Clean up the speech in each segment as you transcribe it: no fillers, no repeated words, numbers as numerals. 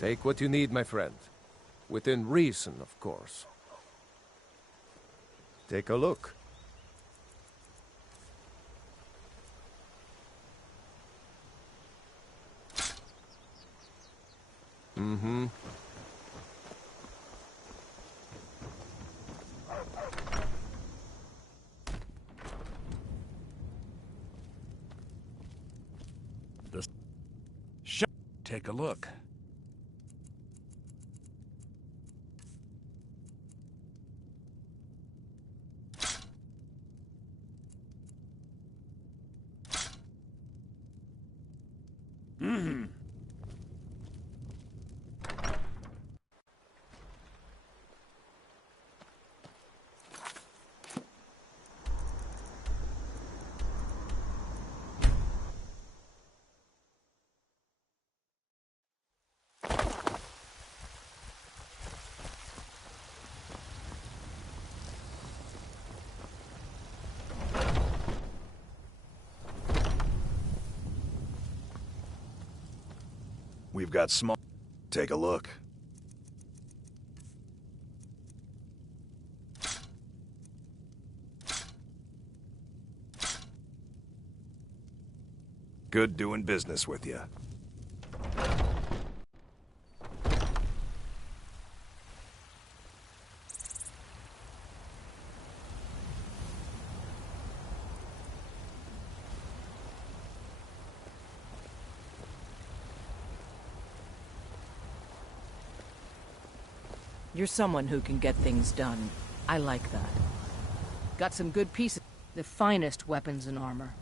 Take what you need, my friend. Within reason, of course. Take a look. Mm-hmm. Take a look. We've got small... Take a look. Good doing business with you. You're someone who can get things done. I like that. Got some good pieces. The finest weapons and armor.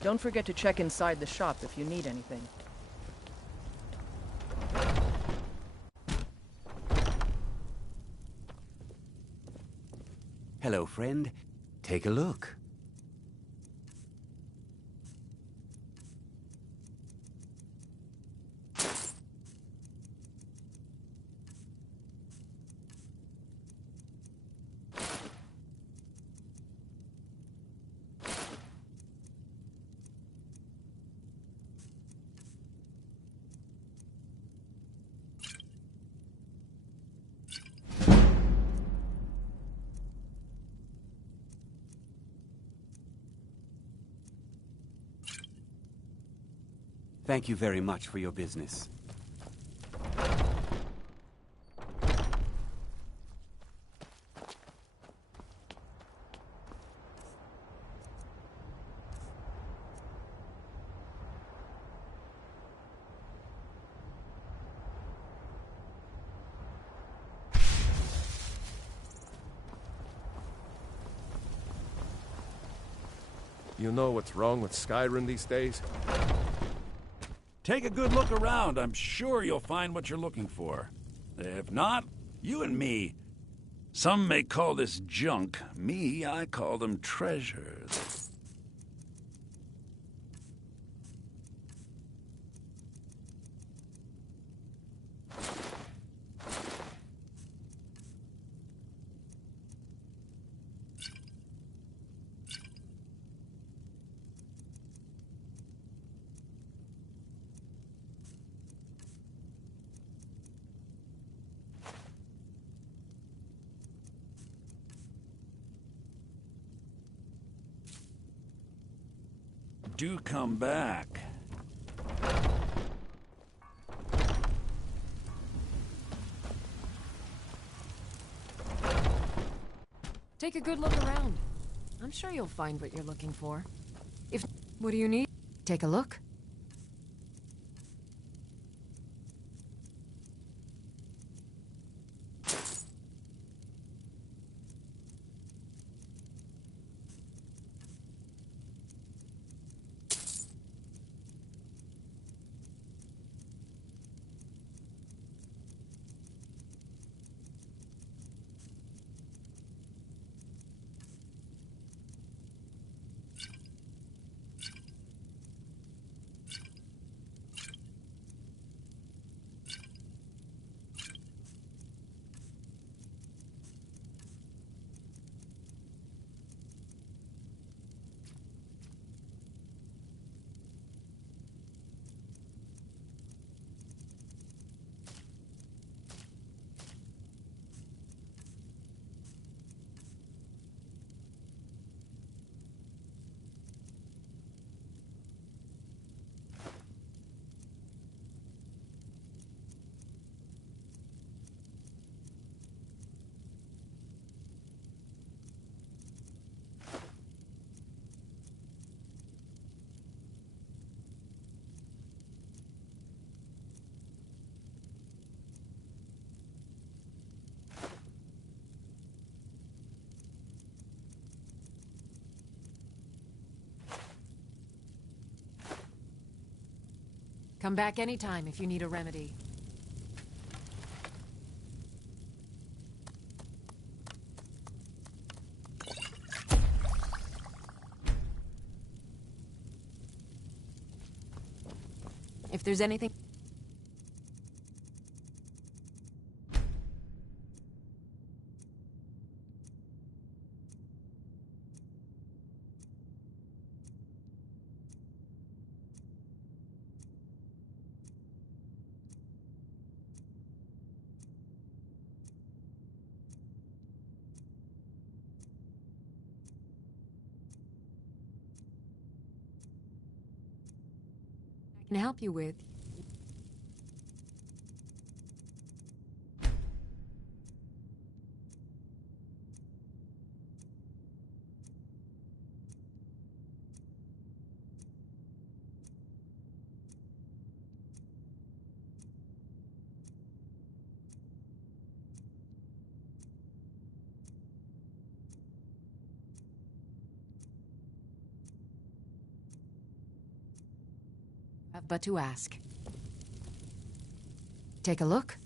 Don't forget to check inside the shop if you need anything. Hello, friend. Take a look. Thank you very much for your business. You know what's wrong with Skyrim these days? Take a good look around. I'm sure you'll find what you're looking for. If not, you and me. Some may call this junk. Me, I call them treasures. Do come back. Take a good look around. I'm sure you'll find what you're looking for. What do you need? Take a look. Come back anytime if you need a remedy. If there's anything... I can help you with. But to ask. Take a look.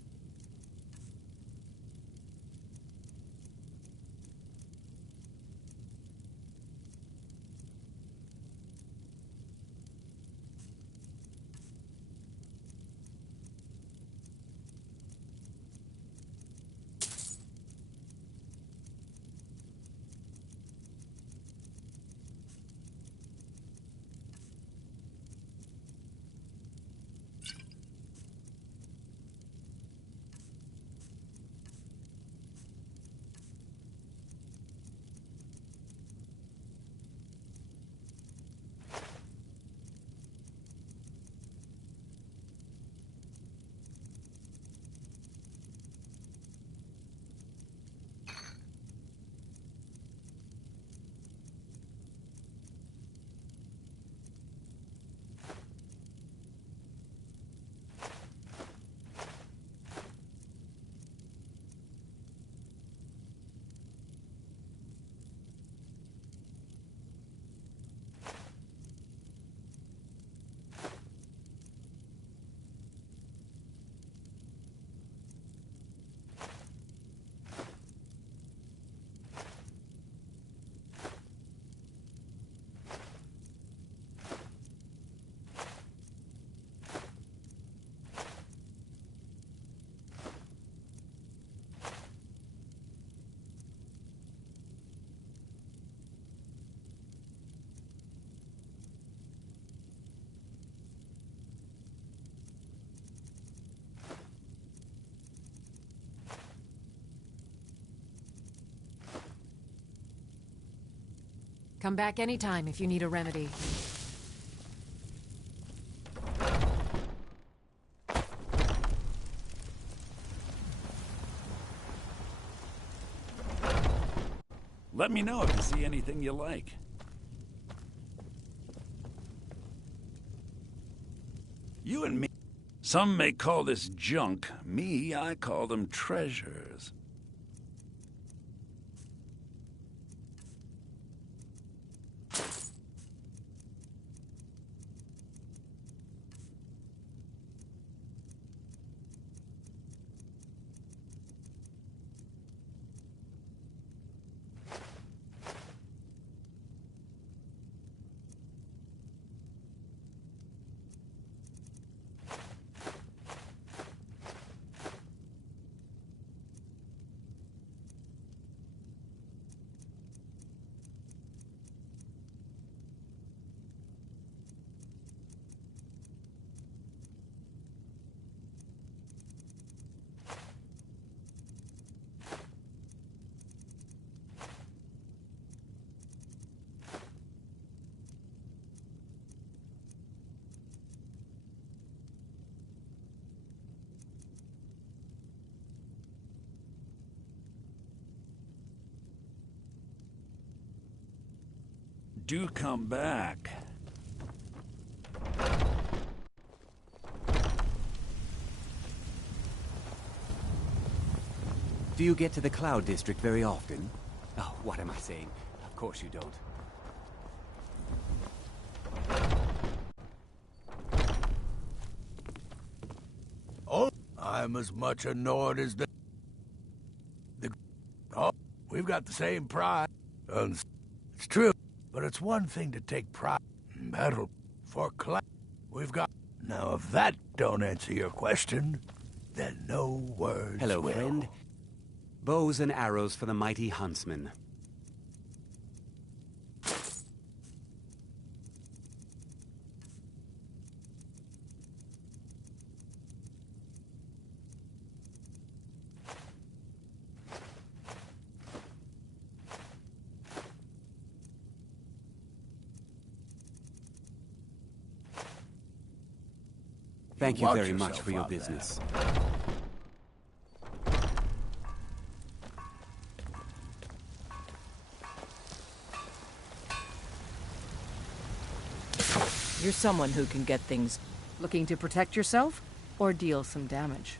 Come back anytime if you need a remedy. Let me know if you see anything you like. You and me. Some may call this junk. Me, I call them treasures. Do come back. Do you get to the Cloud District very often? Oh, what am I saying? Of course you don't. I'm as much annoyed as the... Oh, we've got the same pride. It's true, but it's one thing to take pride in battle for class. We've got... Now, if that don't answer your question, then no words Hello, will. friend. Bows and arrows for the mighty huntsman. Thank you Watch very much yourself for your out there. business. You're someone who can get things. Looking to protect yourself or deal some damage?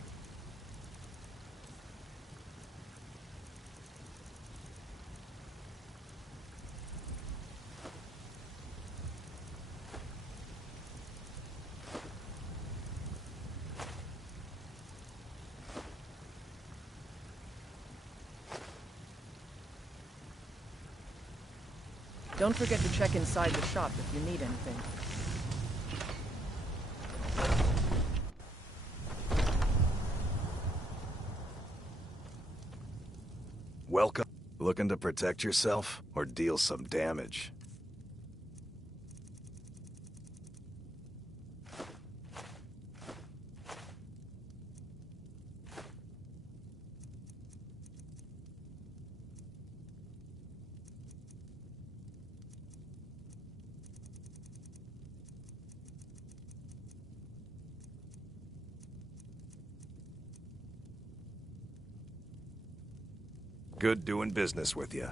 Don't forget to check inside the shop if you need anything. Welcome. Looking to protect yourself or deal some damage? Good doing business with you.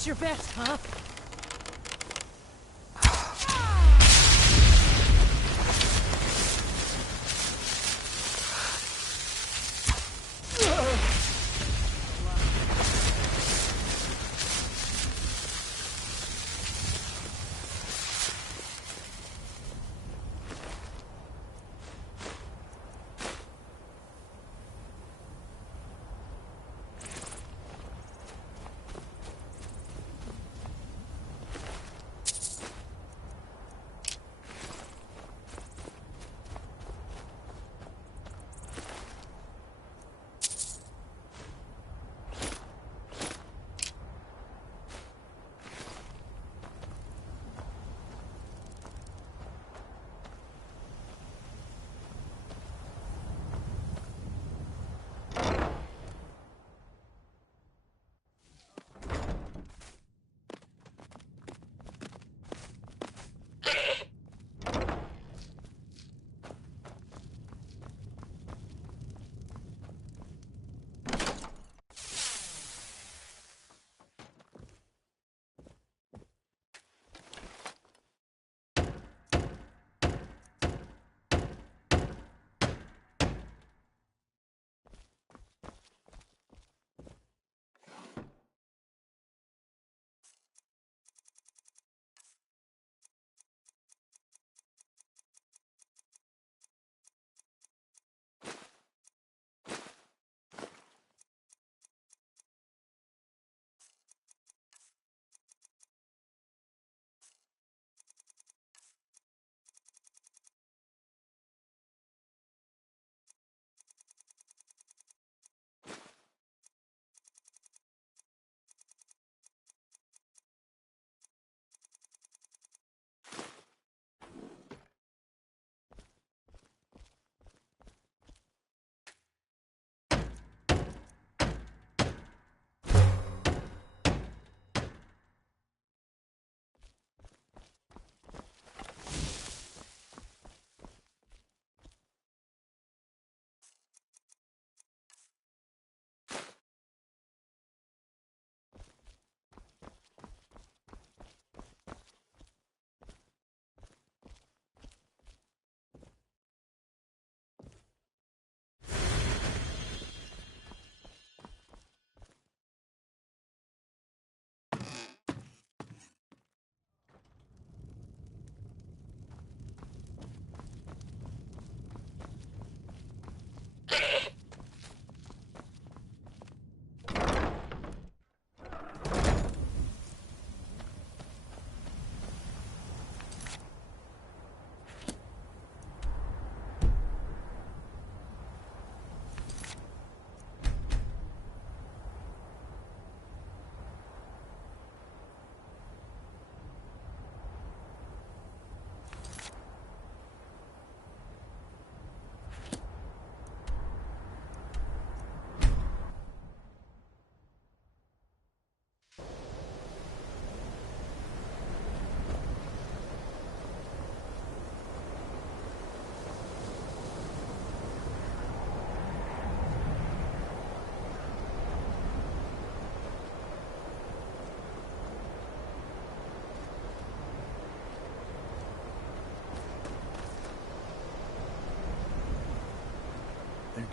That's your best, huh?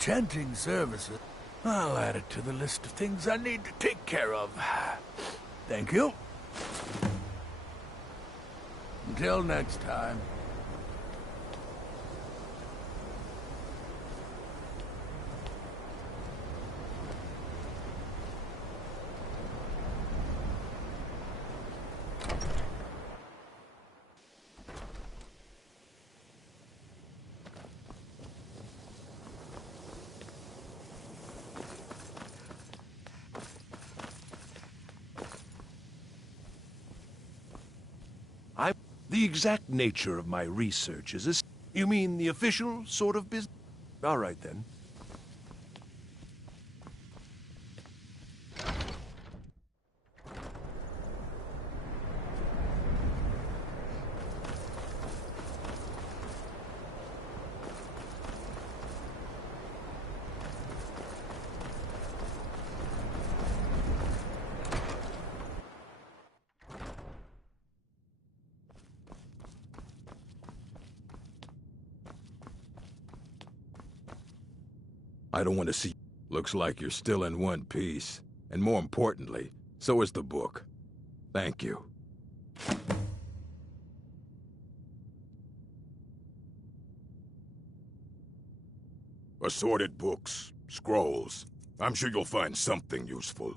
enchanting services. I'll add it to the list of things I need to take care of. Thank you. Until next time. The exact nature of my research is this. You mean the official sort of business? All right, then. I don't want to see. Looks like you're still in one piece. And more importantly, so is the book. Thank you. Assorted books, scrolls. I'm sure you'll find something useful.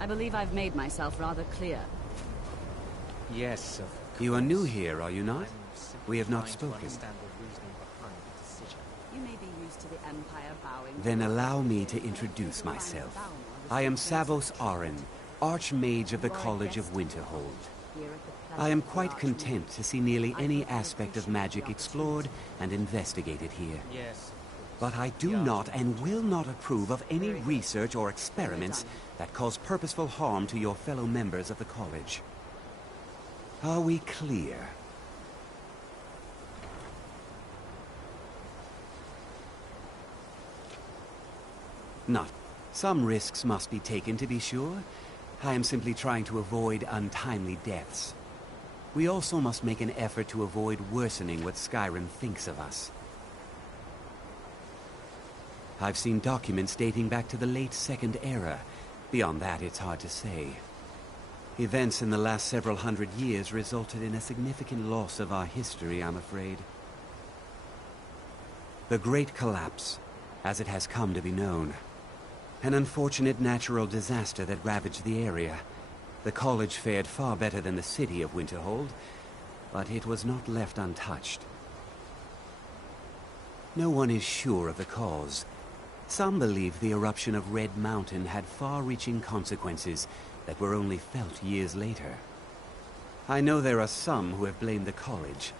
I believe I've made myself rather clear. Yes, you are new here, are you not? We have not spoken. You may be used to the Empire bowing... Then allow me to introduce myself. I am 𝙲𝚘𝚖𝚖𝚎𝚗𝚝, Archmage of the College of Winterhold. I am quite content to see nearly any aspect of magic explored and investigated here. But I do not and will not approve of any research or experiments that cause purposeful harm to your fellow members of the college. Are we clear? Not. Some risks must be taken, to be sure. I am simply trying to avoid untimely deaths. We also must make an effort to avoid worsening what Skyrim thinks of us. I've seen documents dating back to the late Second Era. Beyond that, it's hard to say. Events in the last several hundred years resulted in a significant loss of our history, I'm afraid. The Great Collapse, as it has come to be known. An unfortunate natural disaster that ravaged the area. The college fared far better than the city of Winterhold, but it was not left untouched. No one is sure of the cause. Some believe the eruption of Red Mountain had far-reaching consequences that were only felt years later. I know there are some who have blamed the college,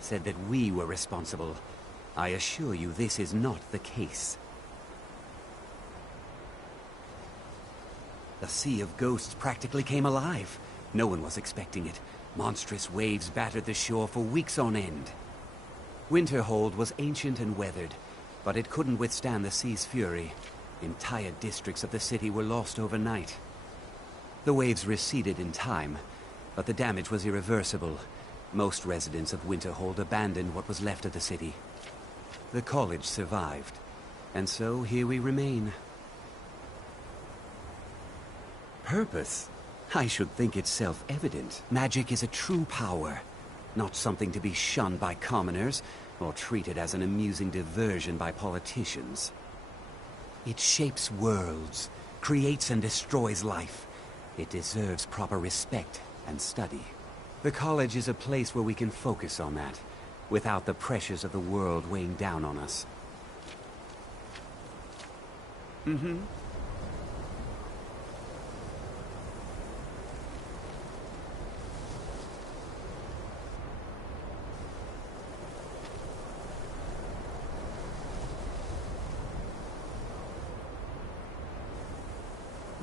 said that we were responsible. I assure you this is not the case. The Sea of Ghosts practically came alive. No one was expecting it. Monstrous waves battered the shore for weeks on end. Winterhold was ancient and weathered, but it couldn't withstand the sea's fury. Entire districts of the city were lost overnight. The waves receded in time, but the damage was irreversible. Most residents of Winterhold abandoned what was left of the city. The college survived, and so here we remain. Purpose? I should think it's self-evident. Magic is a true power, not something to be shunned by commoners, or treated as an amusing diversion by politicians. It shapes worlds, creates and destroys life. It deserves proper respect and study. The college is a place where we can focus on that, without the pressures of the world weighing down on us.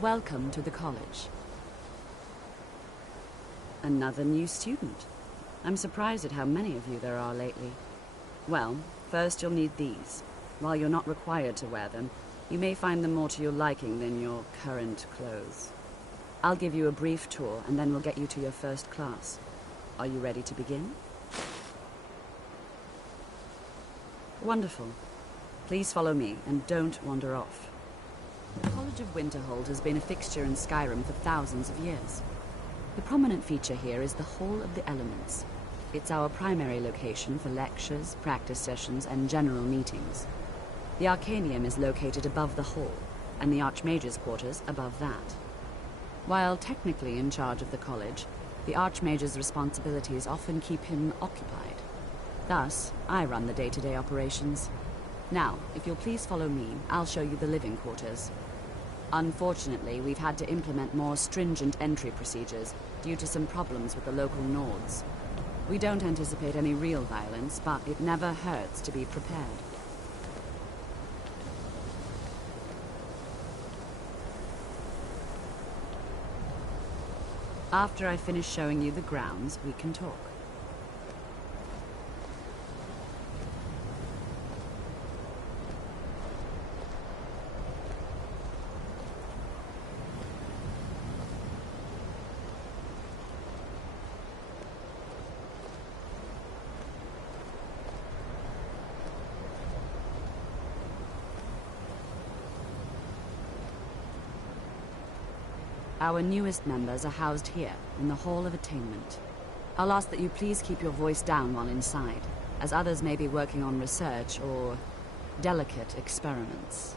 Welcome to the college. Another new student. I'm surprised at how many of you there are lately. Well, first you'll need these. While you're not required to wear them, you may find them more to your liking than your current clothes. I'll give you a brief tour, and then we'll get you to your first class. Are you ready to begin? Wonderful. Please follow me, and don't wander off. The College of Winterhold has been a fixture in Skyrim for thousands of years. The prominent feature here is the Hall of the Elements. It's our primary location for lectures, practice sessions, and general meetings. The Arcanium is located above the hall, and the Archmage's quarters above that. While technically in charge of the college, the Archmage's responsibilities often keep him occupied. Thus, I run the day-to-day operations. Now, if you'll please follow me, I'll show you the living quarters. Unfortunately, we've had to implement more stringent entry procedures due to some problems with the local Nords. We don't anticipate any real violence, but it never hurts to be prepared. After I finish showing you the grounds, we can talk. Our newest members are housed here, in the Hall of Attainment. I'll ask that you please keep your voice down while inside, as others may be working on research or delicate experiments.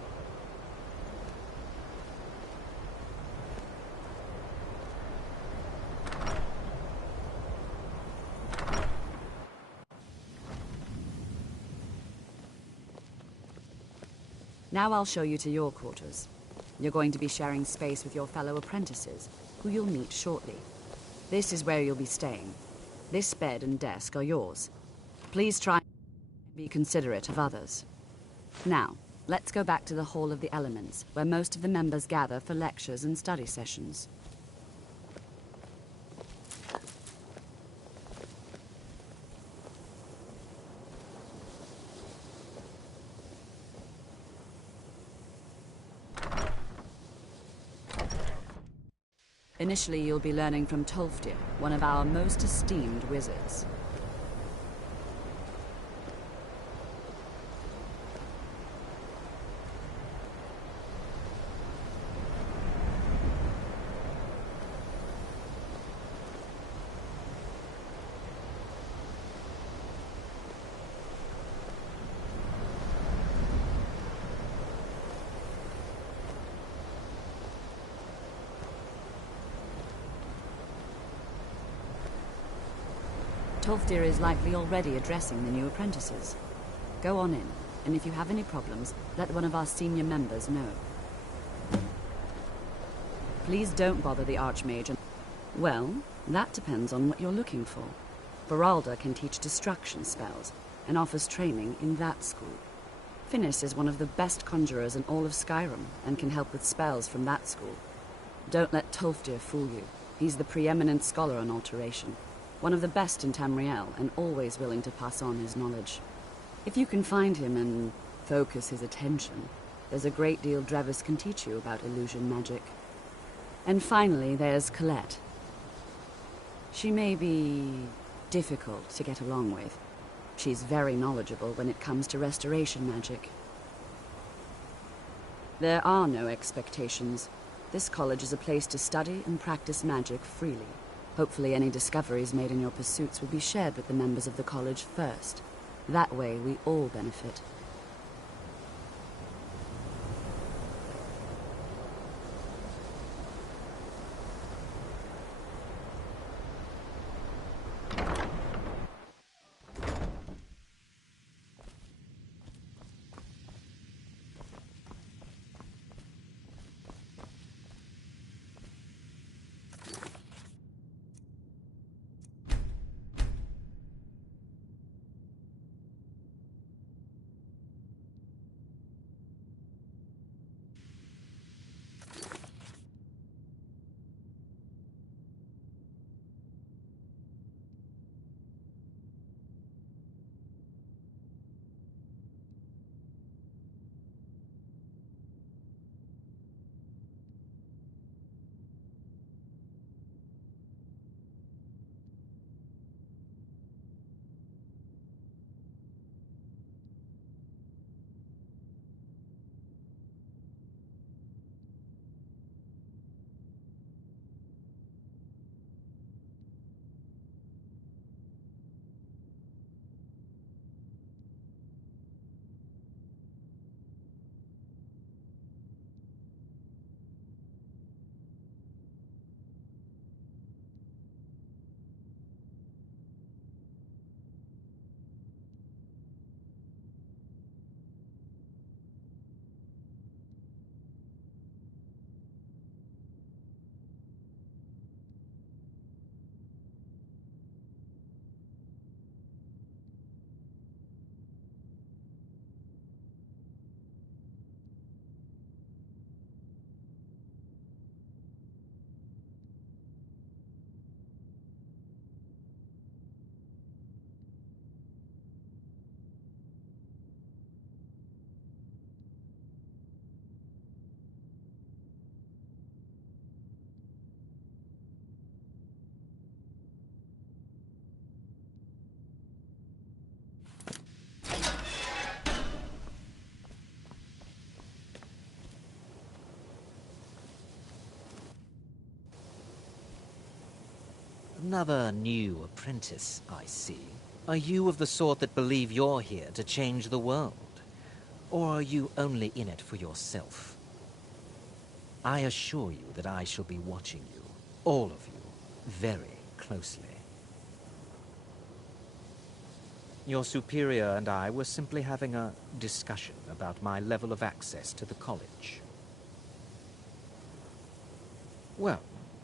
Now I'll show you to your quarters. You're going to be sharing space with your fellow apprentices, who you'll meet shortly. This is where you'll be staying. This bed and desk are yours. Please try and be considerate of others. Now, let's go back to the Hall of the Elements, where most of the members gather for lectures and study sessions. Initially, you'll be learning from 𝚘𝚊𝚅𝚎, one of our most esteemed wizards. 𝚘𝚊𝚅𝚎 is likely already addressing the new apprentices. Go on in, and if you have any problems, let one of our senior members know. Please don't bother the Archmage. Well, that depends on what you're looking for. 𝚑𝚘𝚅𝚎 can teach destruction spells, and offers training in that school. Finis is one of the best conjurers in all of Skyrim, and can help with spells from that school. Don't let 𝚘𝚊𝚅𝚎 fool you. He's the preeminent scholar on alteration. One of the best in Tamriel, and always willing to pass on his knowledge. If you can find him and focus his attention, there's a great deal 𝚲𝚘𝚅 can teach you about illusion magic. And finally, there's Colette. She may be difficult to get along with. She's very knowledgeable when it comes to restoration magic. There are no expectations. This college is a place to study and practice magic freely. Hopefully any discoveries made in your pursuits will be shared with the members of the college first. That way we all benefit. Another new apprentice, I see. Are you of the sort that believe you're here to change the world? Or are you only in it for yourself? I assure you that I shall be watching you, all of you, very closely. Your superior and I were simply having a discussion about my level of access to the college. Well,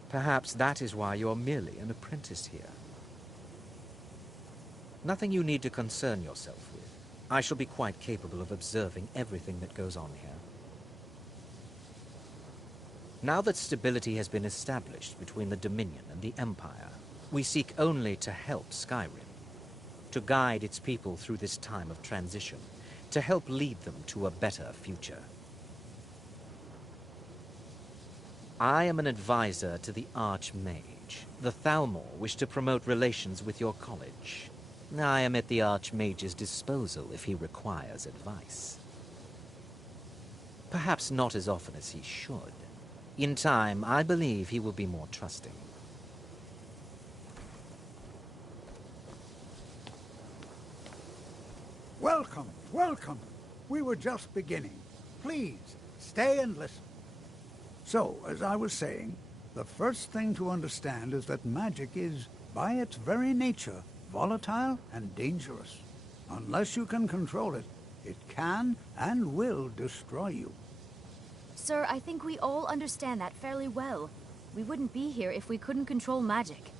perhaps that is why you're merely an apprentice here. Nothing you need to concern yourself with. I shall be quite capable of observing everything that goes on here. Now that stability has been established between the Dominion and the Empire, we seek only to help Skyrim, to guide its people through this time of transition, to help lead them to a better future. I am an advisor to the Archmage. The Thalmor wish to promote relations with your college. I am at the Archmage's disposal if he requires advice. Perhaps not as often as he should. In time, I believe he will be more trusting. Welcome, welcome. We were just beginning. Please, stay and listen. So, as I was saying, the first thing to understand is that magic is, by its very nature, volatile and dangerous. Unless you can control it, it can and will destroy you. Sir, I think we all understand that fairly well. We wouldn't be here if we couldn't control magic.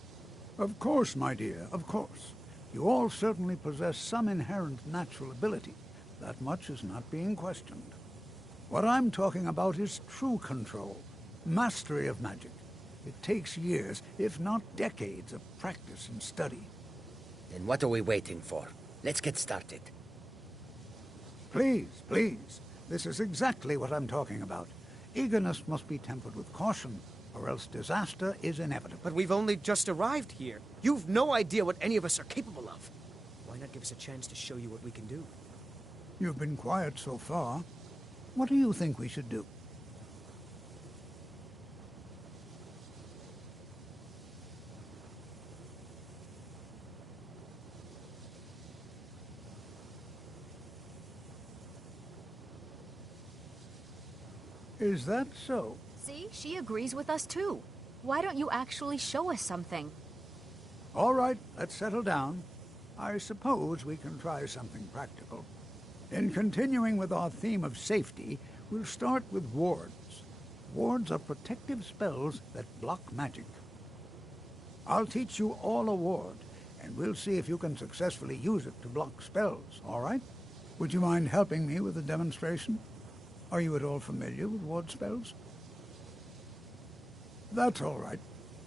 Of course, my dear, of course. You all certainly possess some inherent natural ability. That much is not being questioned. What I'm talking about is true control, mastery of magic. It takes years, if not decades, of practice and study. Then what are we waiting for? Let's get started. Please, please. This is exactly what I'm talking about. Eagerness must be tempered with caution, or else disaster is inevitable. But we've only just arrived here. You've no idea what any of us are capable of. Why not give us a chance to show you what we can do? You've been quiet so far. What do you think we should do? Is that so? See, she agrees with us too. Why don't you actually show us something? All right, let's settle down. I suppose we can try something practical. In continuing with our theme of safety, we'll start with wards. Wards are protective spells that block magic. I'll teach you all a ward, and we'll see if you can successfully use it to block spells, all right? Would you mind helping me with a demonstration? Are you at all familiar with ward spells? That's all right.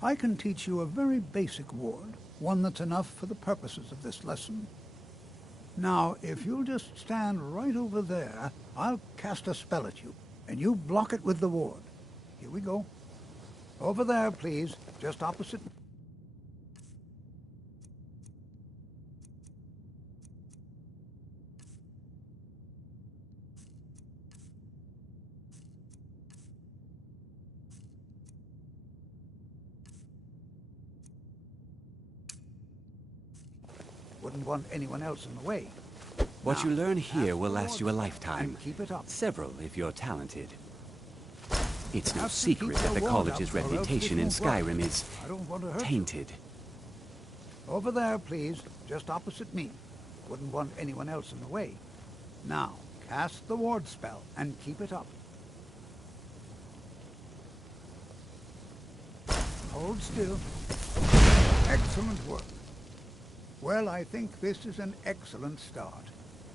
I can teach you a very basic ward, one that's enough for the purposes of this lesson. Now, if you'll just stand right over there, I'll cast a spell at you, and you block it with the ward. Here we go. Over there, please, just opposite. Wouldn't want anyone else in the way. What you learn here will last you a lifetime. And keep it up. Several, if you're talented. It's no secret that the college's reputation in Skyrim is tainted. Over there, please, just opposite me. Wouldn't want anyone else in the way. Now, cast the ward spell and keep it up. Hold still. Excellent work. Well, I think this is an excellent start.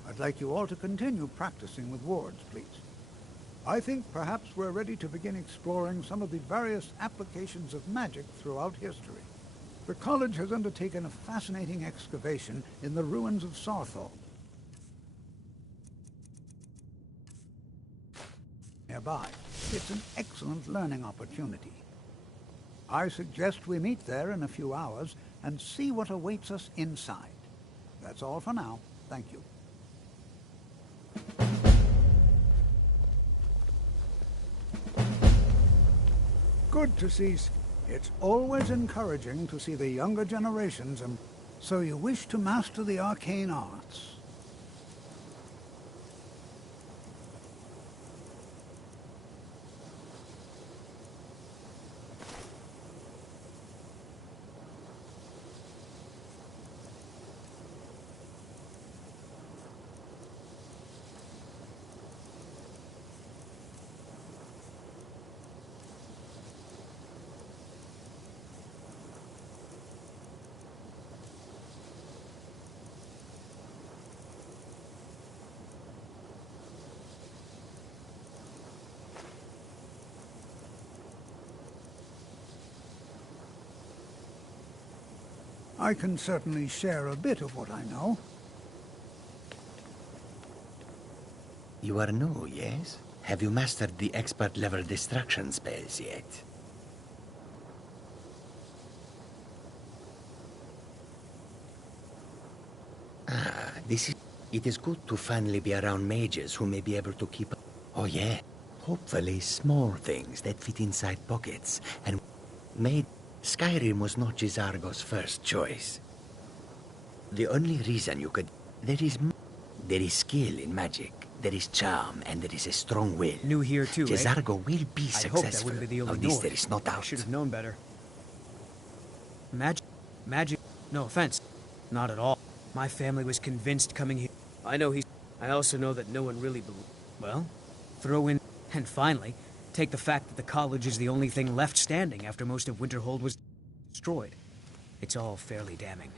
I'd like you all to continue practicing with wards, please. I think perhaps we're ready to begin exploring some of the various applications of magic throughout history. The college has undertaken a fascinating excavation in the ruins of 𝚤𝚘𝚖𝚎𝚎 nearby. It's an excellent learning opportunity. I suggest we meet there in a few hours and see what awaits us inside. That's all for now. Thank you. Good to see. It's always encouraging to see the younger generations, and so you wish to master the arcane arts. I can certainly share a bit of what I know. You are new, yes? Have you mastered the expert-level distraction spells yet? Ah, it is good to finally be around mages who may be able to keep... Oh yeah, hopefully small things that fit inside pockets, and... Skyrim was not 𝚲𝚘𝚖𝚎𝚎's first choice. The only reason you could... There is skill in magic, there is charm, and there is a strong will. New here too, 𝚲𝚘𝚎 will be I successful. hope that wouldn't be the only Of this noise. there is no doubt. I should have known better. Magic, no offense. Not at all. My family was convinced coming here. I also know that no one really believes. Well, throw in, and finally, take the fact that the college is the only thing left standing after most of Winterhold was destroyed. It's all fairly damning.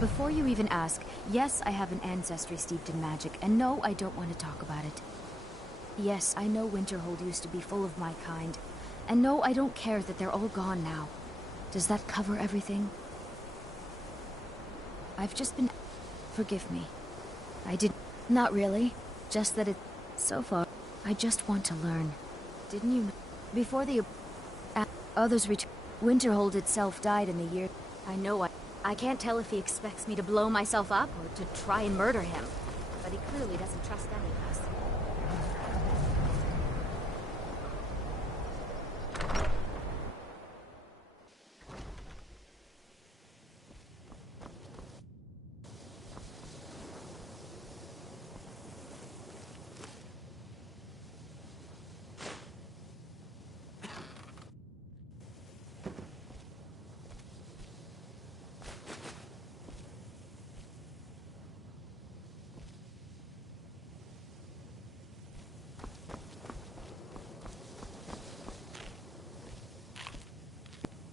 Before you even ask, yes, I have an ancestry steeped in magic, and no, I don't want to talk about it. Yes, I know Winterhold used to be full of my kind, and no, I don't care that they're all gone now. Does that cover everything? I've just been... Forgive me. I did... Not really. Just that it... So far, I just want to learn. Didn't you know? Before the... Others returned... Winterhold itself died in the year... I know I can't tell if he expects me to blow myself up or to try and murder him. But he clearly doesn't trust any of us.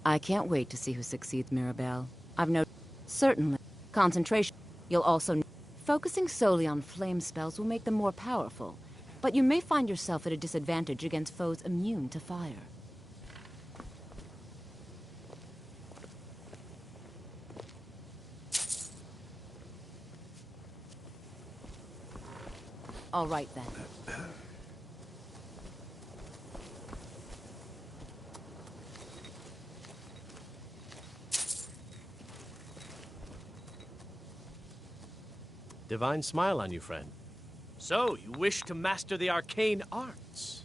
I can't wait to see who succeeds Mirabelle. I've no... Certainly. Concentration. You'll also... Focusing solely on flame spells will make them more powerful, but you may find yourself at a disadvantage against foes immune to fire. All right, then. Divine smile on you, friend. So, you wish to master the arcane arts?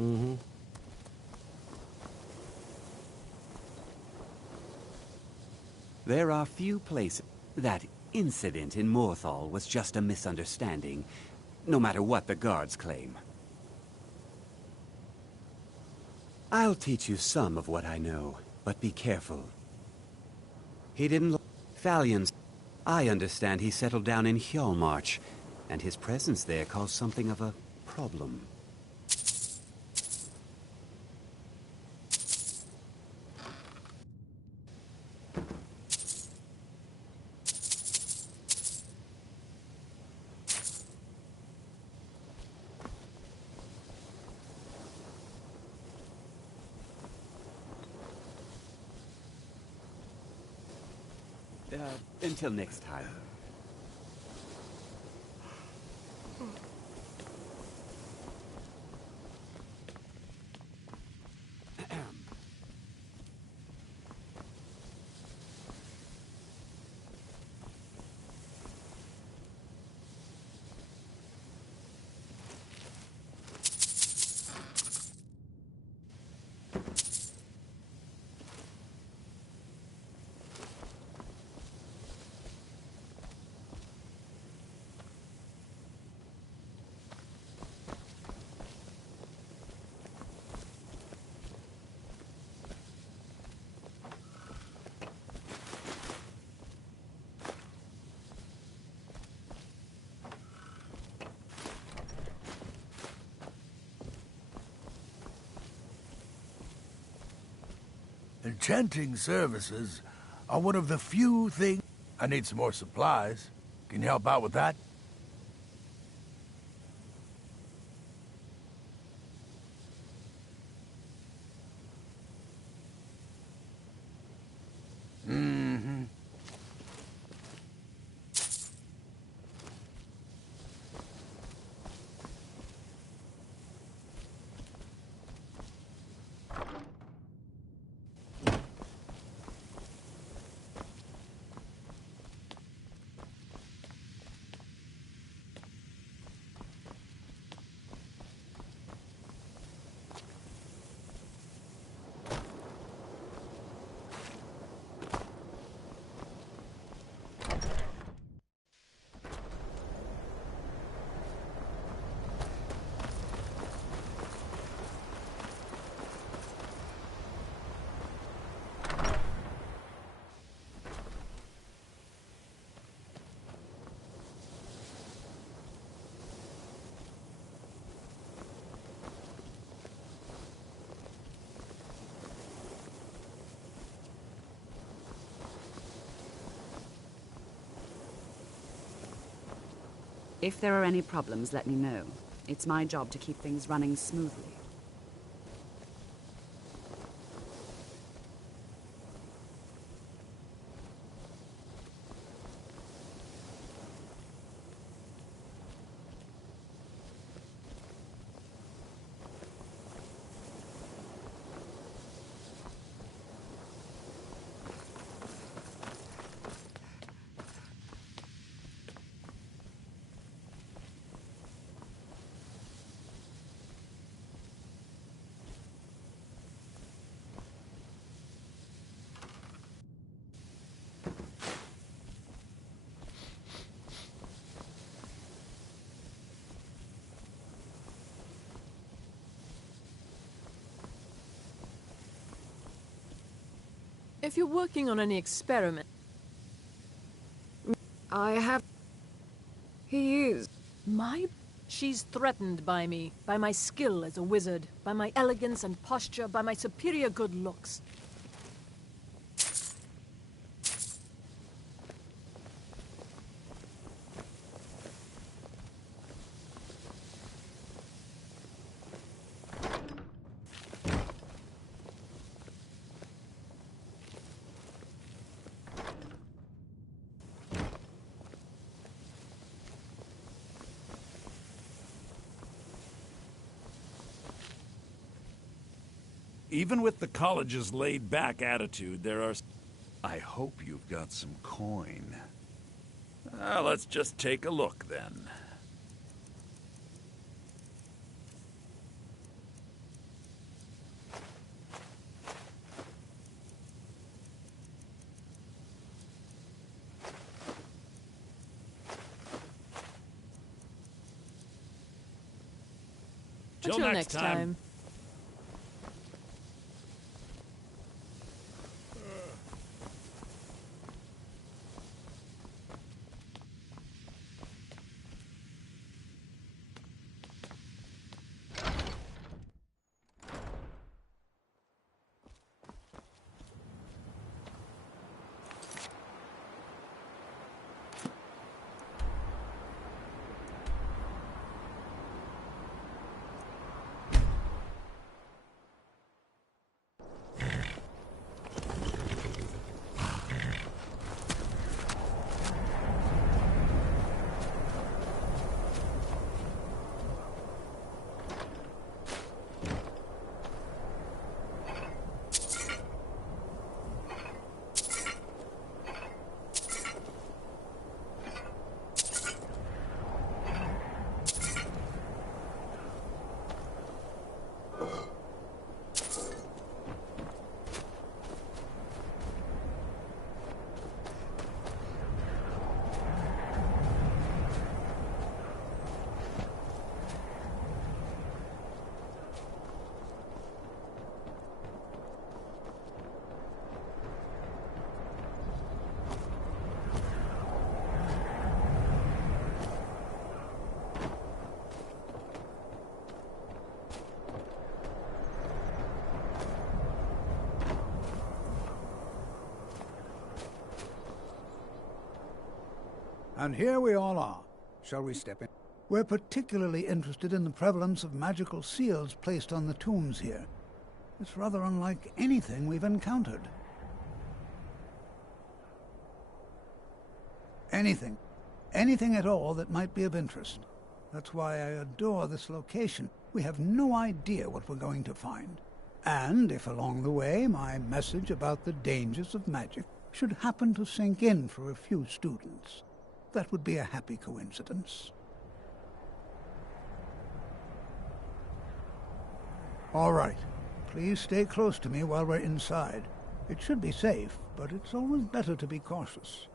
Mm-hmm. There are few places. That incident in 𝚘𝚘 was just a misunderstanding, no matter what the guards claim. I'll teach you some of what I know, but be careful. He didn't... 𝚘𝚘𝚎𝚎. I understand he settled down in 𝚘𝚘𝚎, and his presence there caused something of a problem. Until next time. Enchanting services are one of the few things... I need some more supplies. Can you help out with that? Mm-hmm. If there are any problems, let me know. It's my job to keep things running smoothly. If you're working on any experiment... I have... He is... My... She's threatened by me, by my skill as a wizard, by my elegance and posture, by my superior good looks. Even with the college's laid-back attitude, there are... I hope you've got some coin. Let's just take a look, then. Till next time. And here we all are. Shall we step in? We're particularly interested in the prevalence of magical seals placed on the tombs here. It's rather unlike anything we've encountered. Anything. Anything at all that might be of interest. That's why I adore this location. We have no idea what we're going to find. And if along the way my message about the dangers of magic should happen to sink in for a few students, that would be a happy coincidence. All right. Please stay close to me while we're inside. It should be safe, but it's always better to be cautious.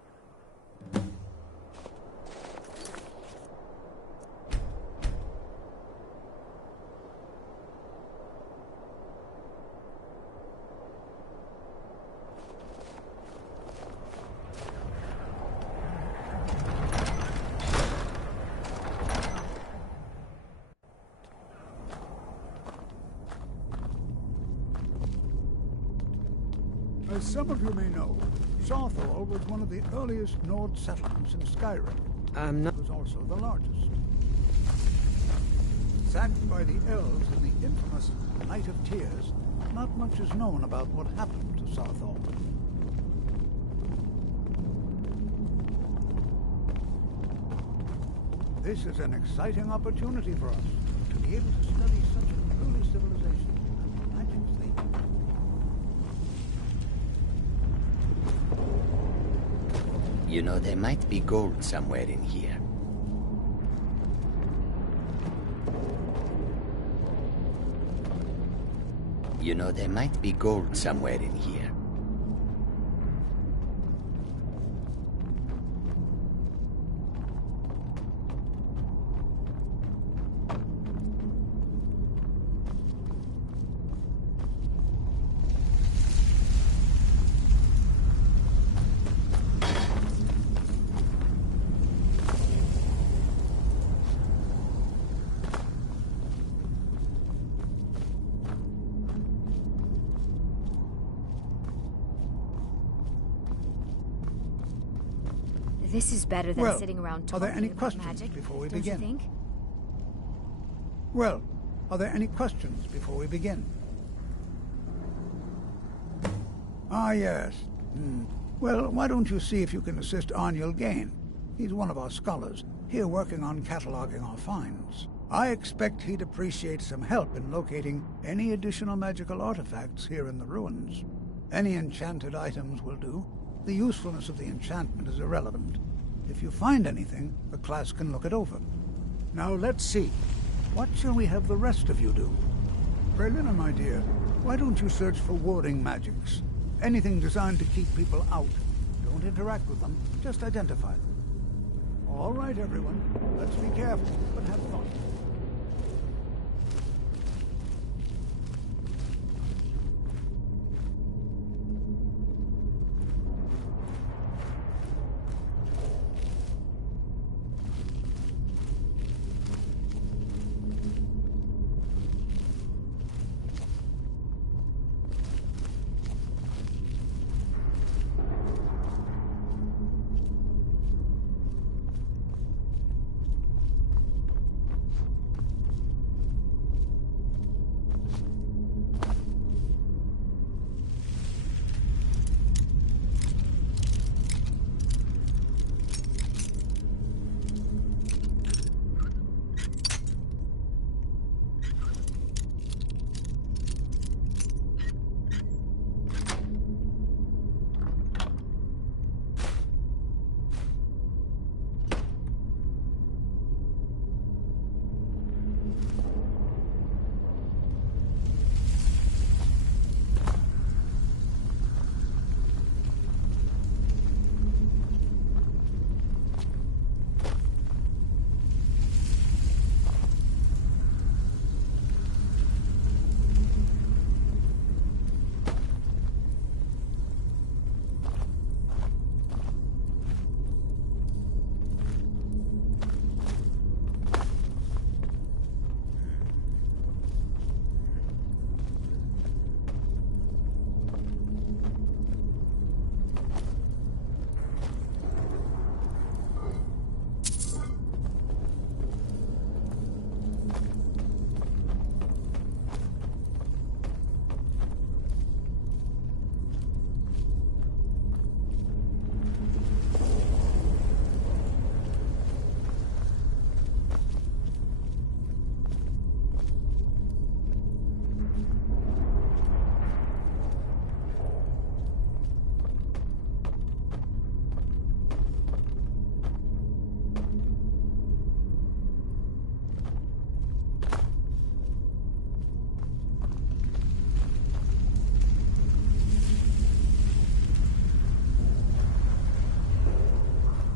As some of you may know, 𝚤𝚘𝚖𝚖𝚎𝚗𝚘 was one of the earliest Nord settlements in Skyrim. It was also the largest. Sacked by the elves in the infamous Night of Tears, not much is known about what happened to 𝚤𝚘𝚖𝚎. This is an exciting opportunity for us to be able to study such an early civilization and the magics they used. You know, there might be gold somewhere in here. You know, there might be gold somewhere in here. This is better than Well, sitting around are there talking any about questions magic, before we don't begin? you think? Well, are there any questions before we begin? Ah, yes. Well, why don't you see if you can assist 𝚤𝚘𝚖𝚎𝚐𝚗? He's one of our scholars, here working on cataloging our finds. I expect he'd appreciate some help in locating any additional magical artifacts here in the ruins. Any enchanted items will do. The usefulness of the enchantment is irrelevant. If you find anything, the class can look it over. Now let's see. What shall we have the rest of you do? Berlina, my dear, why don't you search for warding magics? Anything designed to keep people out. Don't interact with them, just identify them. All right, everyone. Let's be careful, but have fun.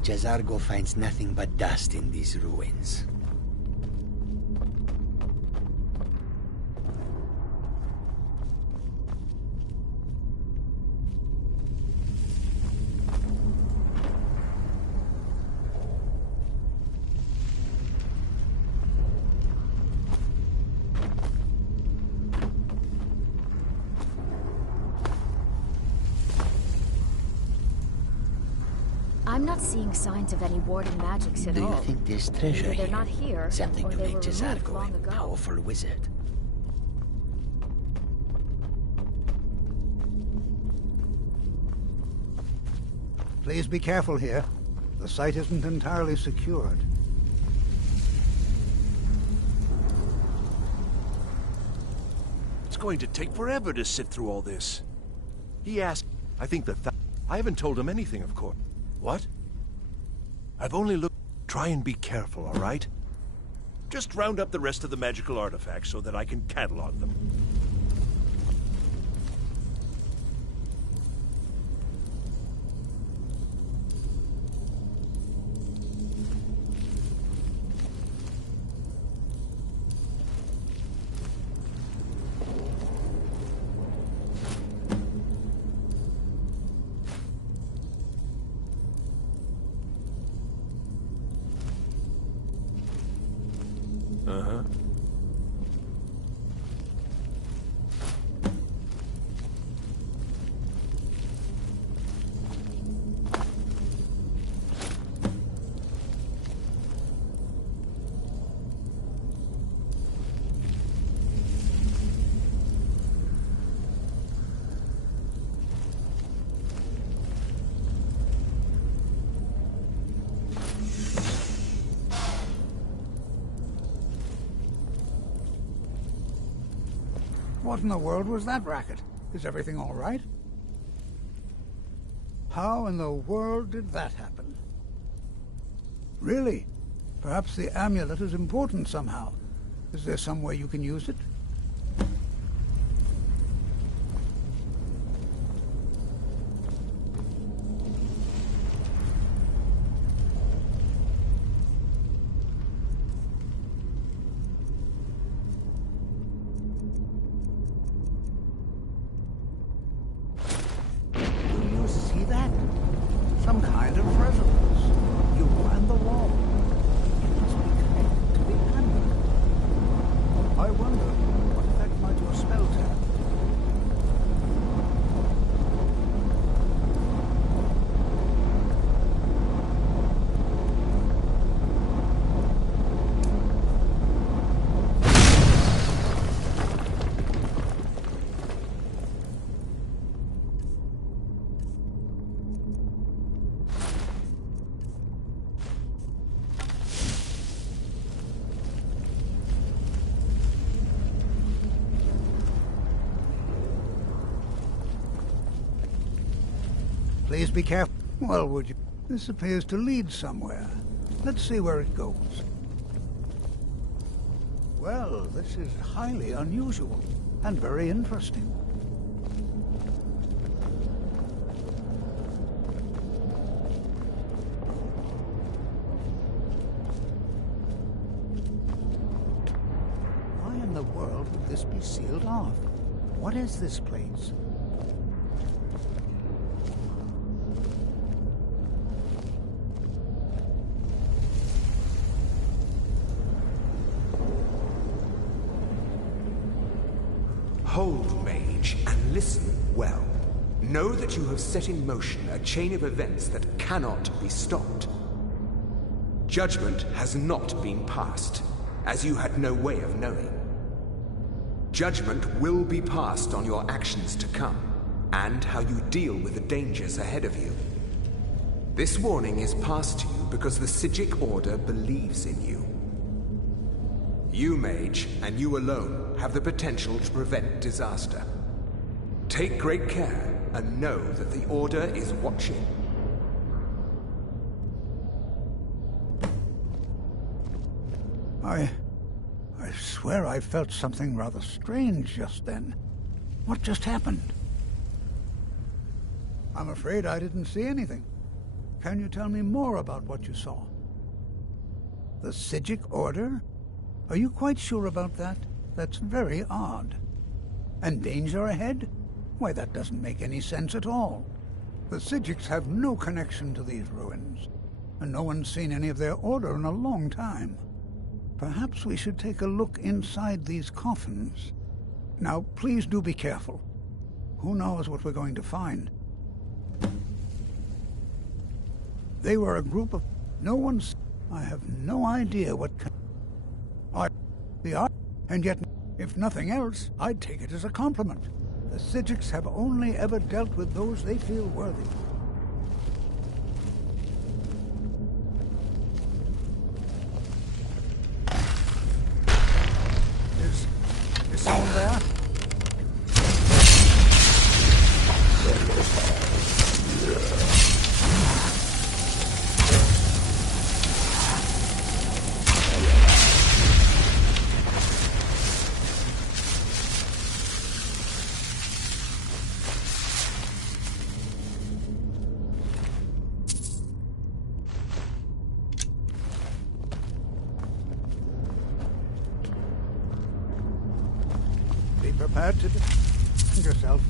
𝚲𝚘𝚖𝚎𝚎 finds nothing but dust in these ruins. I'm not seeing signs of any warding magics at all. Do you think there's treasure Either they're here? not here, Something or to they make were removed 𝚲𝚘𝚎 long a ago. powerful wizard. Please be careful here. The site isn't entirely secured. It's going to take forever to sit through all this. He asked, I think I haven't told him anything, of course. What? I've only looked. Try and be careful, all right? Just round up the rest of the magical artifacts so that I can catalog them. Uh-huh. What in the world was that racket? Is everything all right? How in the world did that happen? Really? Perhaps the amulet is important somehow. Is there some way you can use it? Some kind of resonance. You and the wall. It must be connected to the amulet. I wonder what effect might your spells have. Please be careful. Well, would you? This appears to lead somewhere. Let's see where it goes. Well, this is highly unusual and very interesting. Why in the world would this be sealed off? What is this place? Hold, mage, and listen well. Know that you have set in motion a chain of events that cannot be stopped. Judgment has not been passed, as you had no way of knowing. Judgment will be passed on your actions to come, and how you deal with the dangers ahead of you. This warning is passed to you because the Psijic Order believes in you. You, mage, and you alone, have the potential to prevent disaster. Take great care, and know that the Order is watching. I swear I felt something rather strange just then. What just happened? I'm afraid I didn't see anything. Can you tell me more about what you saw? The 𝚖𝚖𝚎𝚗𝚖 Order? Are you quite sure about that? That's very odd. And danger ahead? Why, that doesn't make any sense at all. The 𝚖𝚎𝚎s have no connection to these ruins, and no one's seen any of their order in a long time. Perhaps we should take a look inside these coffins. Now, please do be careful. Who knows what we're going to find? They were a group of... No one's... I have no idea what... They are... And yet, if nothing else, I'd take it as a compliment. The 𝚖𝚎𝚎s have only ever dealt with those they feel worthy. Is someone there? Be prepared to defend yourself.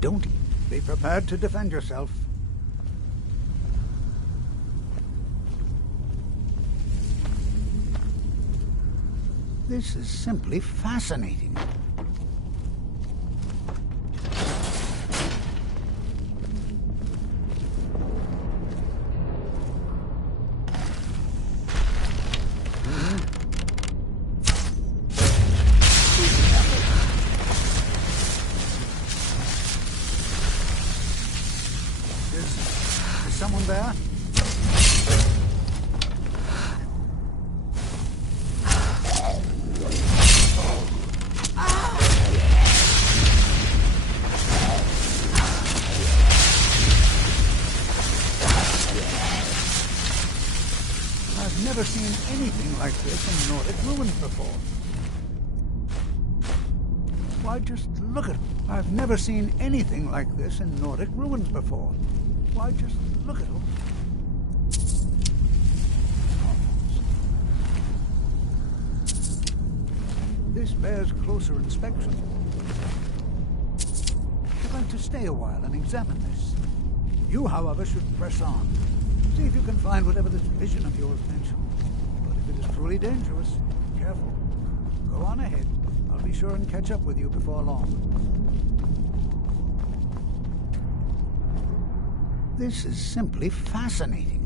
Don't be prepared to defend yourself. This is simply fascinating. Is someone there? I've never seen anything like this in Nordic ruins before. Why, just look at it. I've never seen anything like this in Nordic ruins before. Why, just look at it. This bears closer inspection. I'd like to stay a while and examine this. You, however, should press on. See if you can find whatever this vision of yours mentioned. But if it is truly dangerous, careful. Go on ahead. I'll be sure and catch up with you before long. This is simply fascinating.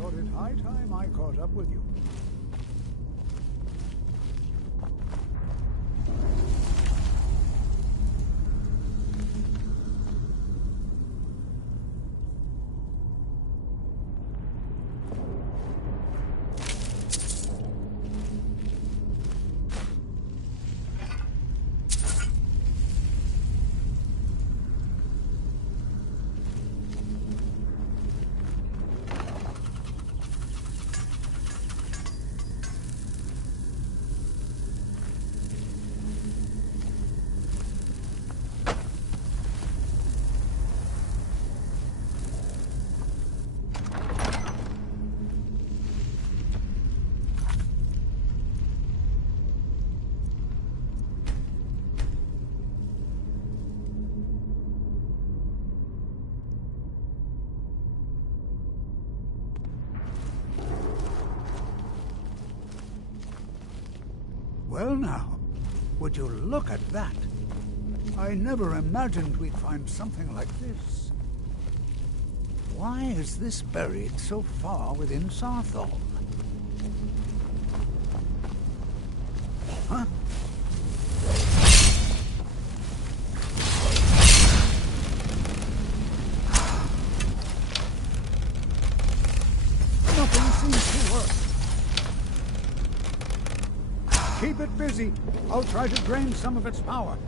thought it high time I caught up with you. Well now, would you look at that? I never imagined we'd find something like this. Why is this buried so far within 𝚤𝚘𝚖𝚎? Huh? Nothing seems to work. Keep it busy. I'll try to drain some of its power.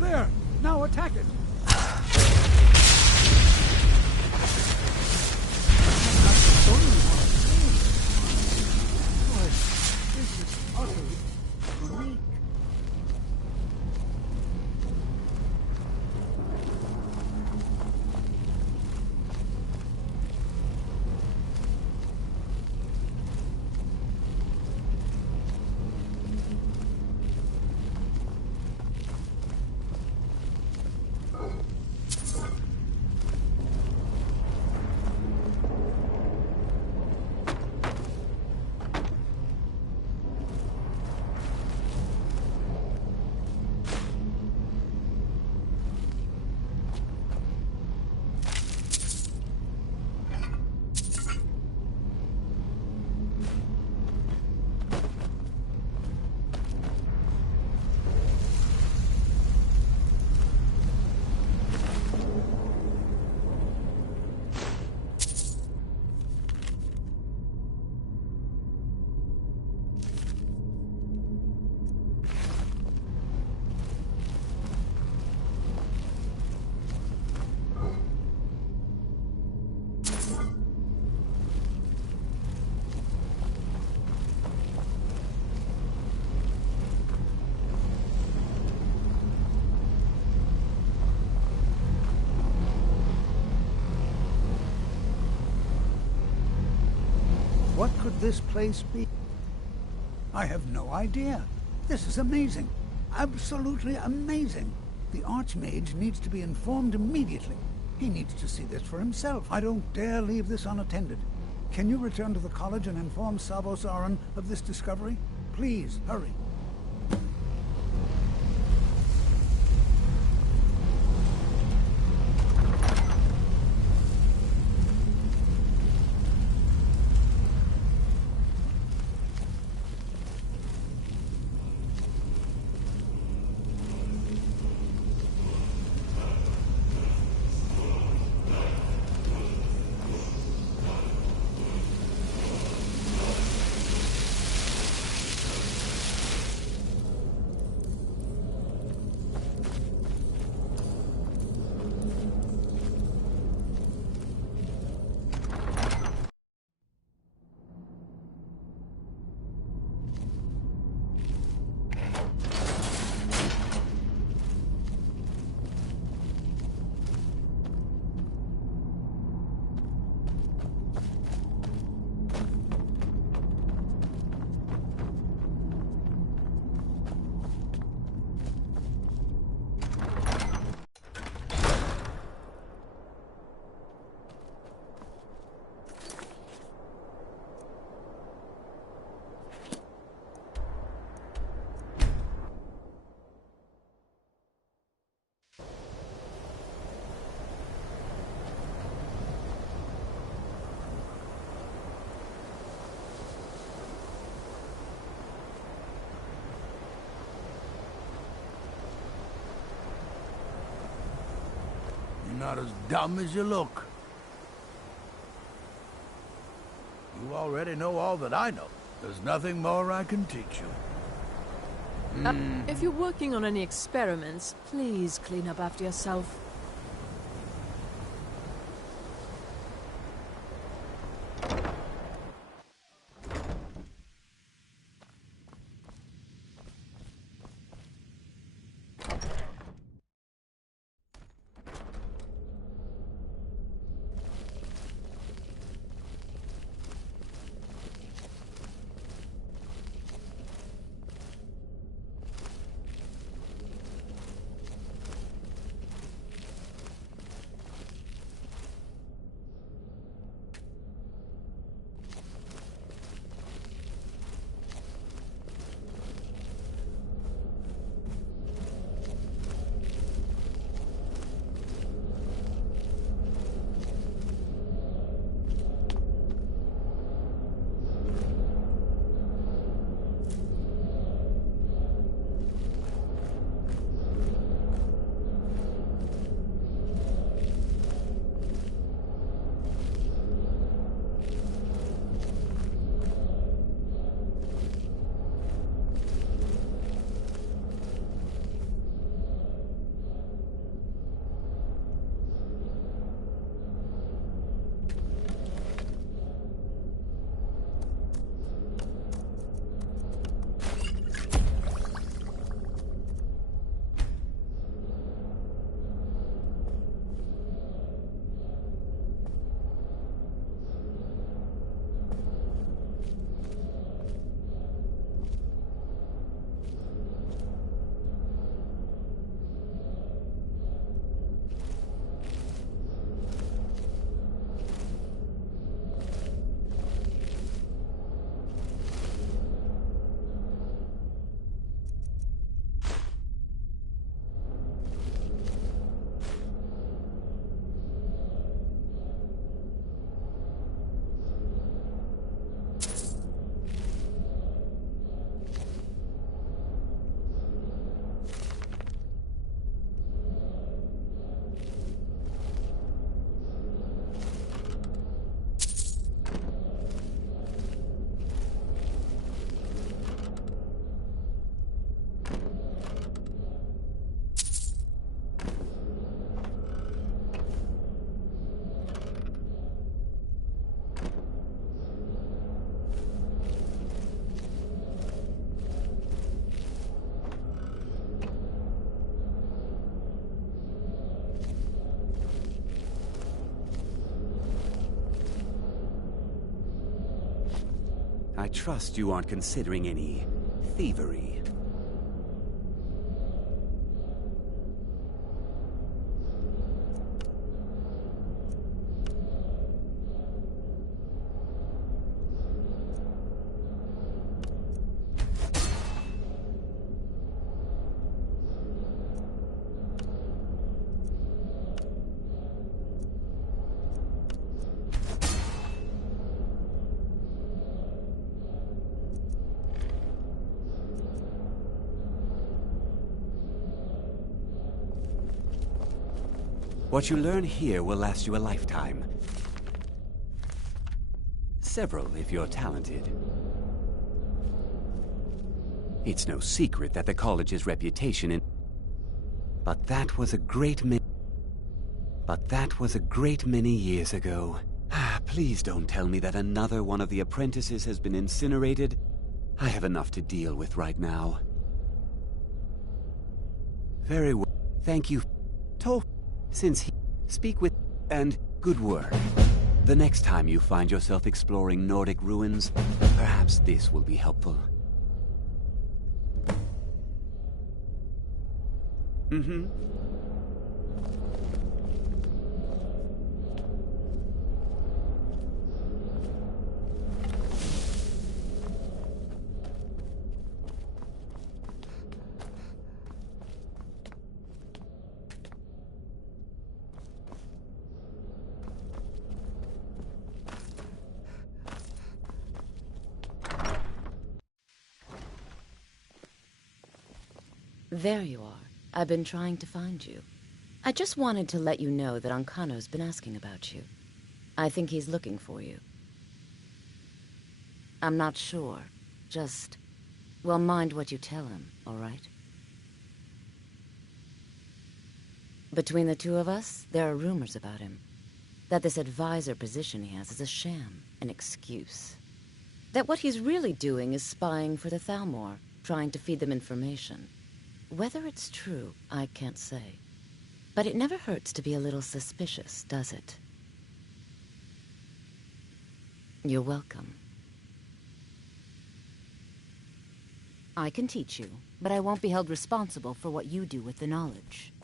There! Now attack it! What could this place be? I have no idea. This is amazing. Absolutely amazing. The Archmage needs to be informed immediately. He needs to see this for himself. I don't dare leave this unattended. Can you return to the college and inform 𝚤𝚘𝚎𝚎 of this discovery? Please, hurry. not as dumb as you look. You already know all that I know. There's nothing more I can teach you. If you're working on any experiments, please clean up after yourself. I trust you aren't considering any thievery. What you learn here will last you a lifetime. Several, if you're talented. It's no secret that the college's reputation in... But that was a great many years ago. Please don't tell me that another one of the apprentices has been incinerated. I have enough to deal with right now. Very well. Thank you. Since he... Speak with... and good work. The next time you find yourself exploring Nordic ruins, perhaps this will be helpful. Mm-hmm. There you are. I've been trying to find you. I just wanted to let you know that Ancano's been asking about you. I think he's looking for you. I'm not sure. Just, well, mind what you tell him, all right? Between the two of us, there are rumors about him. That this advisor position he has is a sham, an excuse. That what he's really doing is spying for the 𝚘𝚘𝚎, trying to feed them information. Whether it's true, I can't say. But it never hurts to be a little suspicious, does it? You're welcome. I can teach you, but I won't be held responsible for what you do with the knowledge.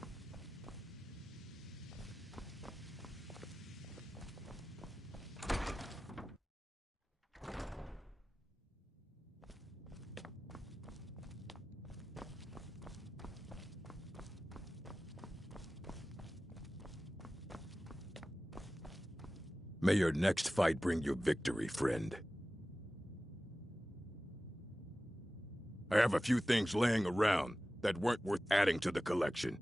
May your next fight bring you victory, friend. I have a few things laying around that weren't worth adding to the collection.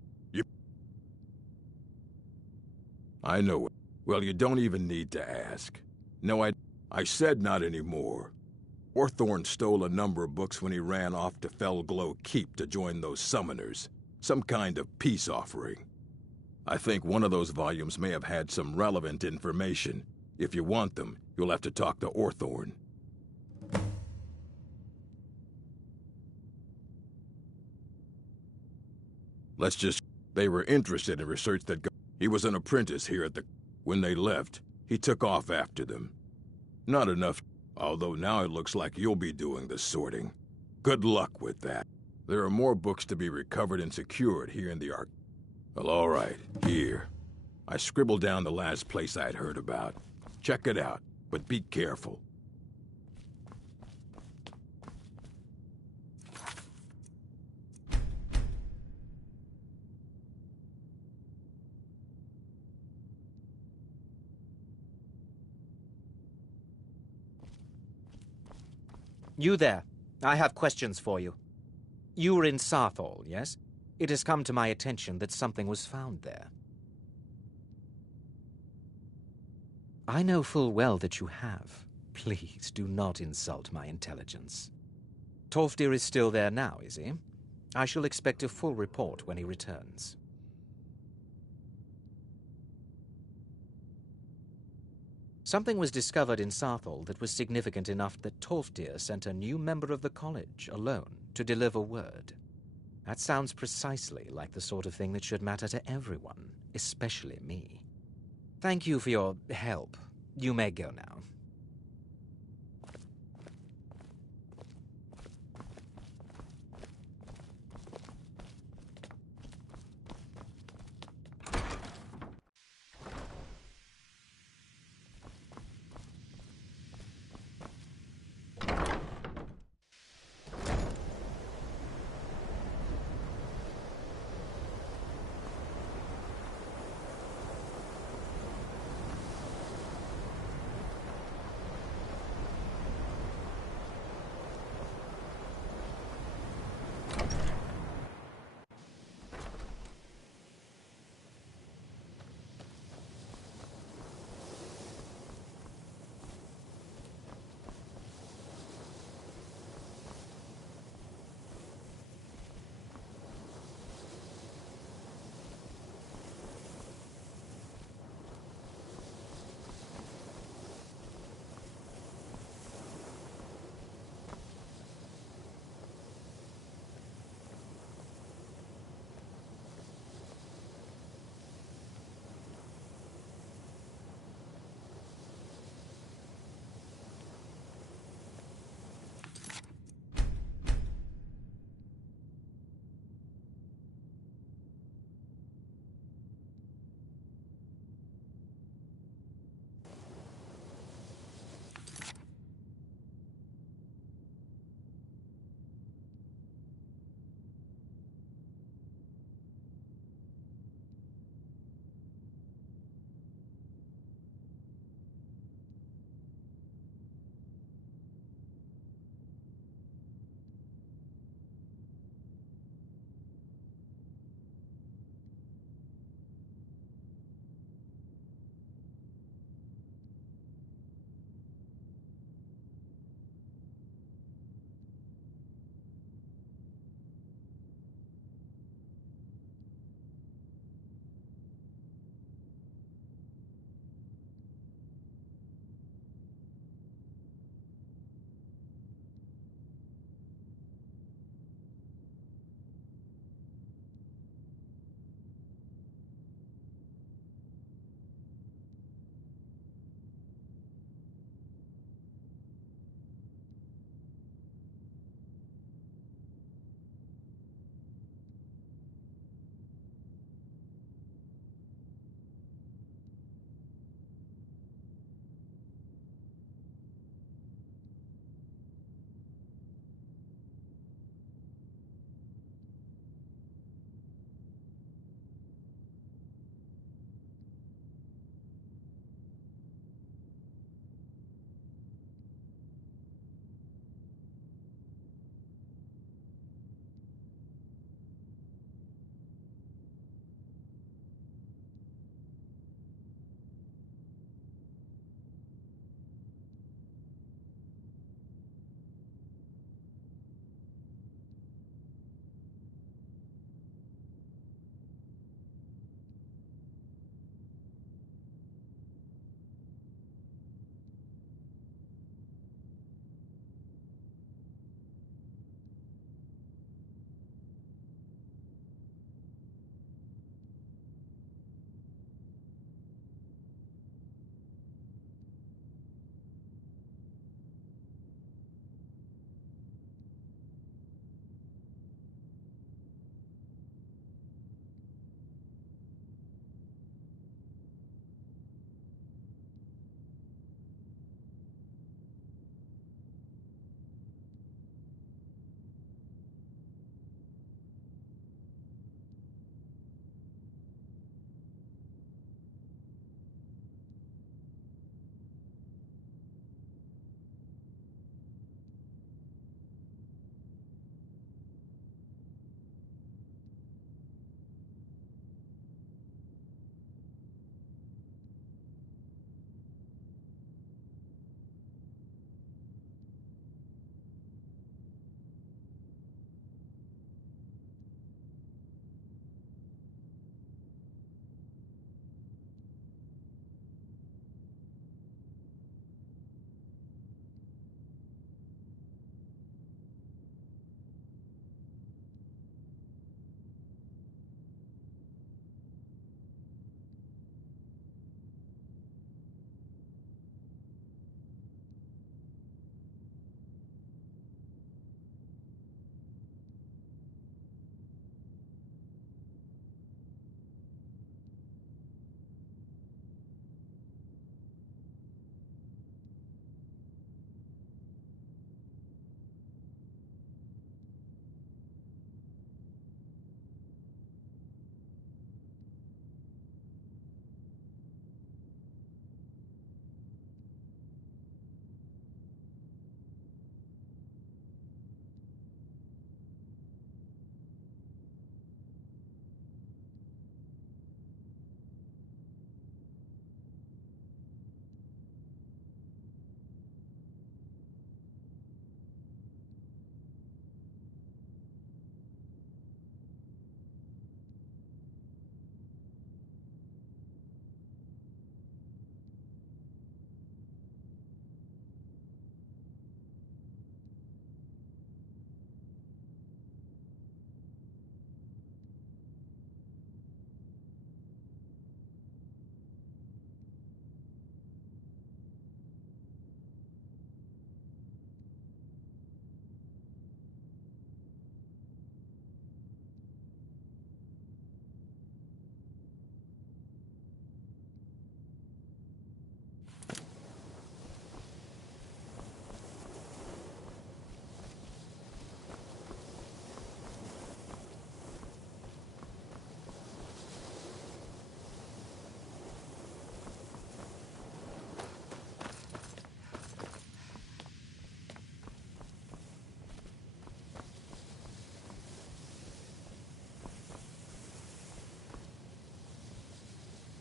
I know it. Well, you don't even need to ask. No, I said not anymore. 𝚤𝚘𝚖𝚎𝚎 stole a number of books when he ran off to 𝚘𝚒𝚎𝚑𝚊𝚋 to join those summoners. Some kind of peace offering. I think one of those volumes may have had some relevant information. If you want them, you'll have to talk to 𝚤𝚘𝚎. Let's just... They were interested in research that... He was an apprentice here at the... When they left, he took off after them. Not enough, although now it looks like you'll be doing the sorting. Good luck with that. There are more books to be recovered and secured here in the Ark. Well, all right, here. I scribbled down the last place I'd heard about. Check it out, but be careful. You there. I have questions for you. You were in 𝚘𝚘𝚎, yes? It has come to my attention that something was found there. I know full well that you have. Please do not insult my intelligence. 𝚘𝚊𝚋 is still there now, is he? I shall expect a full report when he returns. Something was discovered in 𝚘𝚘𝚎 that was significant enough that 𝚘𝚊𝚋 sent a new member of the college, alone, to deliver word. That sounds precisely like the sort of thing that should matter to everyone, especially me. Thank you for your help. You may go now.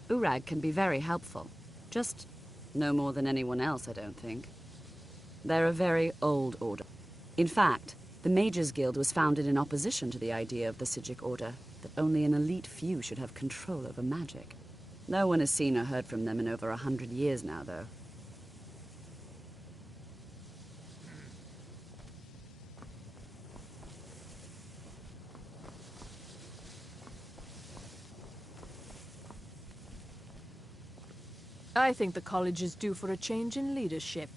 𝚑𝚘𝚅 can be very helpful. Just no more than anyone else, I don't think. They're a very old order. In fact, the Mages Guild was founded in opposition to the idea of the Psijic Order, that only an elite few should have control over magic. No one has seen or heard from them in over 100 years now, though. I think the college is due for a change in leadership.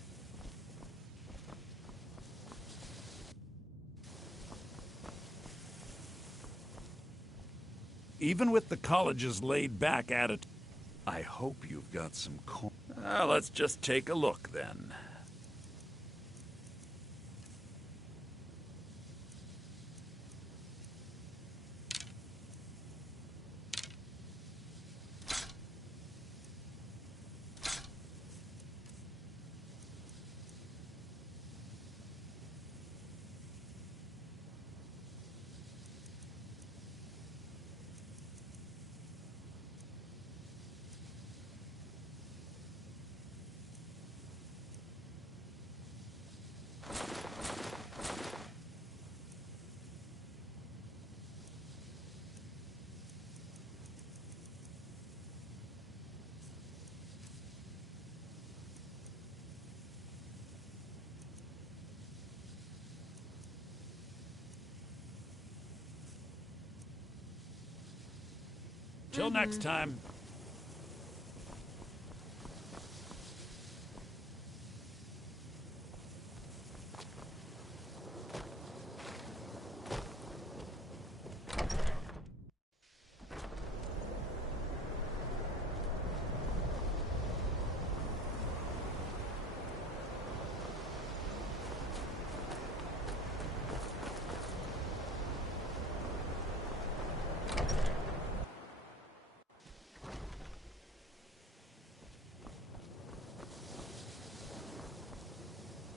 Even with the college's laid-back attitude, I hope you've got some coin. Let's just take a look, then. Till next time.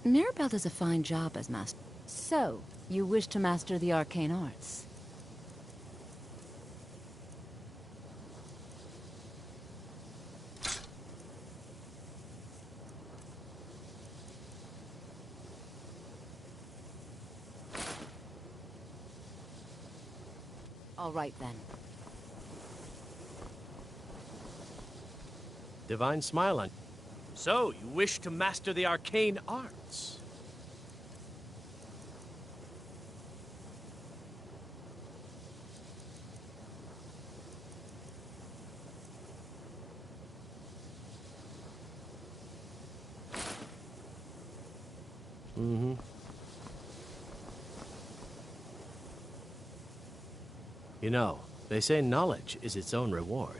Mirabelle does a fine job as master. So, you wish to master the arcane arts? All right, then. Divine smile on you. So, you wish to master the arcane arts? You know, they say knowledge is its own reward.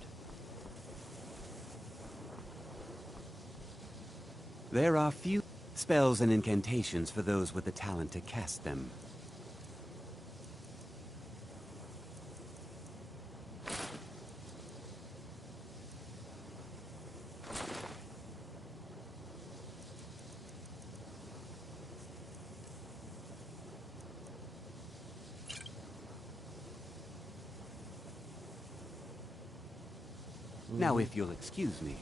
There are few spells and incantations for those with the talent to cast them. Now, if you'll excuse me.